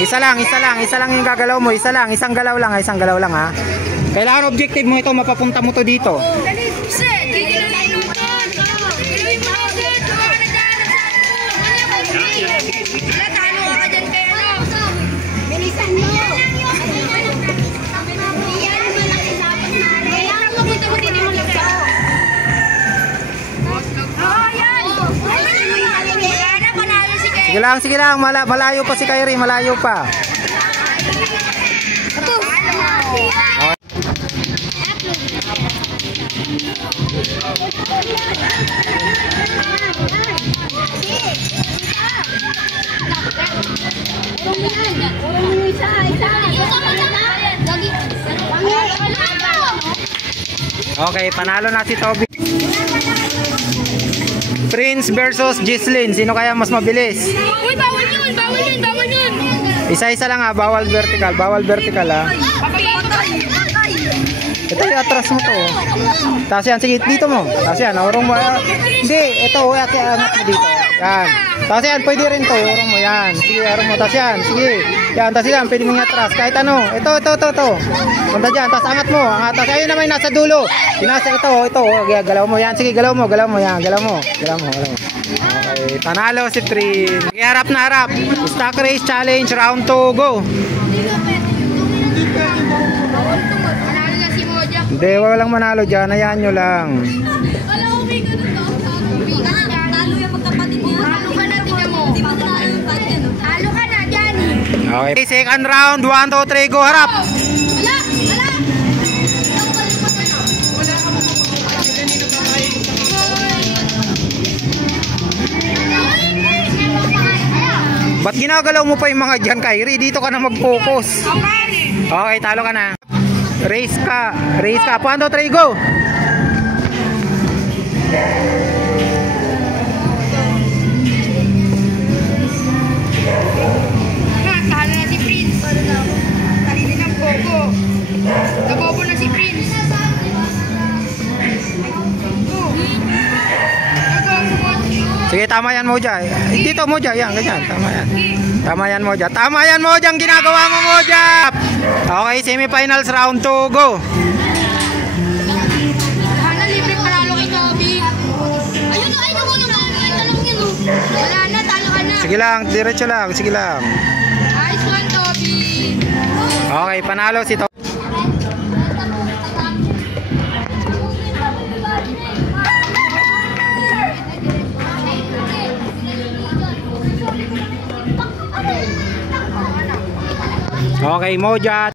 Isa lang yung gagalaw mo, isang galaw lang ha. Kailangan objective mo ito, mapapunta mo to dito. Sige lang, malayo pa si Kyrie, malayo pa. Okay, panalo na si Toby. Prince versus Gislin, sino kaya mas mabilis? Uy, bawal yun. Isa-isa lang ha, bawal vertical ha. Ito yung atras mo to. Tapos yan, sige, dito mo. Tapos yan, urong mo. Hindi, ito, angat mo dito. Yan. Tapos yan, pwede rin to, urong mo yan. Sige, urong mo. Tapos yan, sige. Yan, tapos yan, pwede mo nga atras. Kahit ano. Ito. Punta dyan, tapos angat mo. Tapos ayun naman yung nasa dulo. Pinasa ito. Galaw mo yan. Sige, galaw mo. Yan, galaw mo. Okay, panalo si Trin. Okay, harap na harap. Stock race challenge, round 2, go. Hindi, walang manalo dyan. Hayaan nyo lang. Okay, second round. 1, 2, 3, go. Harap. Ba't ginagalaw mo pa yung mga dyan, Kyrie? Dito ka na mag-focus. Okay, talo ka na. Race ka. 1, 2, 3, go! Talo na si Prince. Tali din ang bobo. Nabobo na si Prince. Sige, tama yan mo dyan. Dito mo dyan. Yan, ganyan. Tama yan mo dyan. Ginagawa mo mo dyan. Okay, semifinals round 2, go. Sana libre panalo kay Toby. Ayun, ay naman talong yun. Wala na, talo ka na. Sige lang, diretso lang. Sige lang. Nice one, Toby. Okay, panalo si Toby. Okay, Moja.